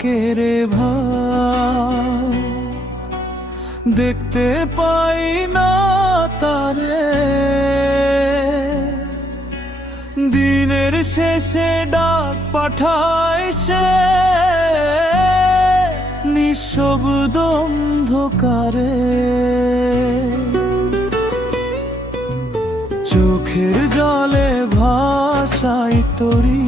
থাকে রে ভাই, দেখতে পাই না তারে। দিনের শেষে ডাক পাঠায় সে নিঃশব্দ অন্ধকারে। চোখের জলে ভাষাই তরি,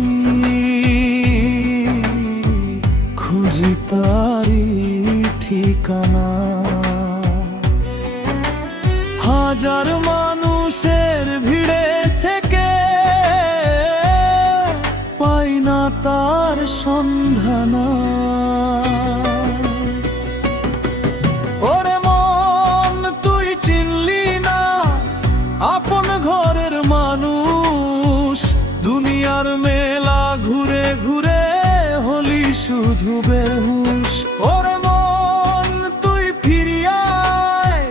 খুঁজি তারি ঠিকানা। হাজার মানুষের ভিড়ে থেকে পাই না তার সন্ধান। ওরে মন তুই চিনলি না আপন ঘরের মানুষ, দুনিয়ার মেলা ঘুরে ঘুরে হলি শুধু বেহুশ। ওরে মন তুই ফিরিয়ে আয়,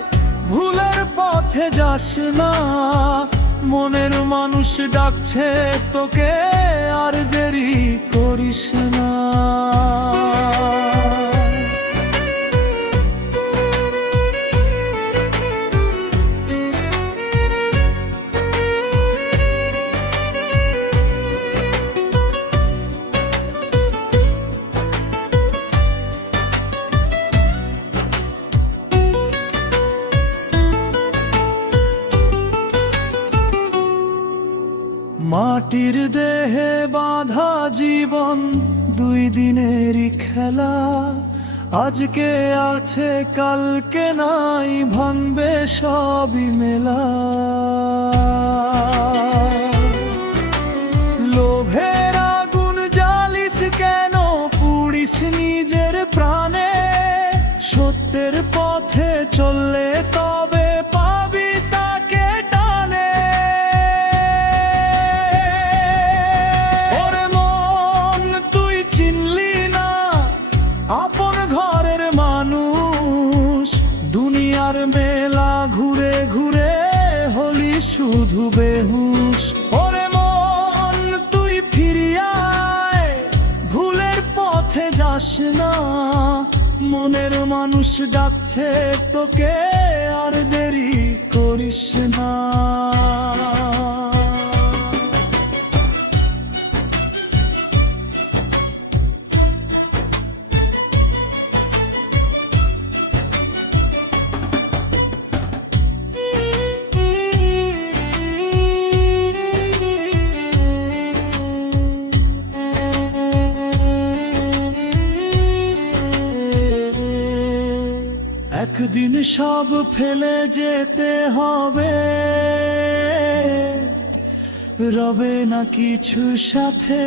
ভুলের পথে যাস না, মনের মানুষ ডাকছে তোকে, আর দেরি করিস না। মাটির দেহে বাঁধা জীবন দুই দিনেরই খেলা, আজকে আছে কালকে নাই, ভাঙবে সবই মেলা। লোভের আগুন জ্বালিস কেন, পুড়িস নিজের প্রাণে, সত্যের পথে চললে তবে পাবি তাকে টানে। ওরে মন তুই চিনলি না আপন ঘরের মানুষ, দুনিয়ার মেলা ঘুরে ঘুরে হলি শুধু বেহুশ। ওরে মন তুই ফিরিয়ে আয়, ভুলের পথে যাস না, মনের মানুষ ডাকছে তোকে, আর দেরি করিস না। একদিন সব ফেলে যেতে হবে, রবে না কিছু সাথে।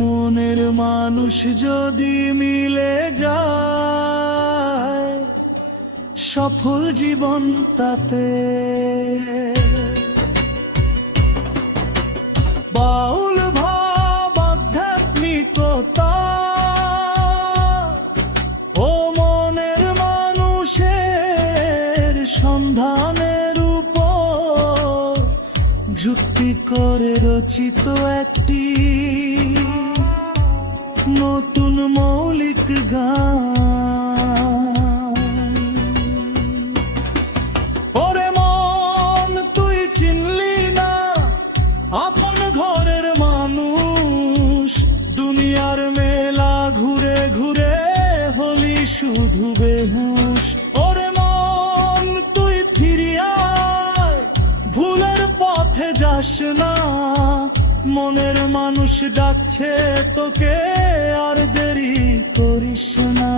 মনের মানুষ যদি মিলে যায়, সফল জীবন তাতে। বাউল ভাব আধ্যাত্মিকতা, সন্ধানের উপর যুক্তি করে রচিত একটি নতুন মৌলিক গান। ওরে মন তুই চিনলি না আপন ঘরের মানুষ, দুনিয়ার মেলা ঘুরে ঘুরে হলি শুধু বেহুশ। ওরে মন তুই ফিরিয়ে আয়, ভুলের পথে যাস না, মনের মানুষ ডাকছে তোকে, আর দেরি করিস না।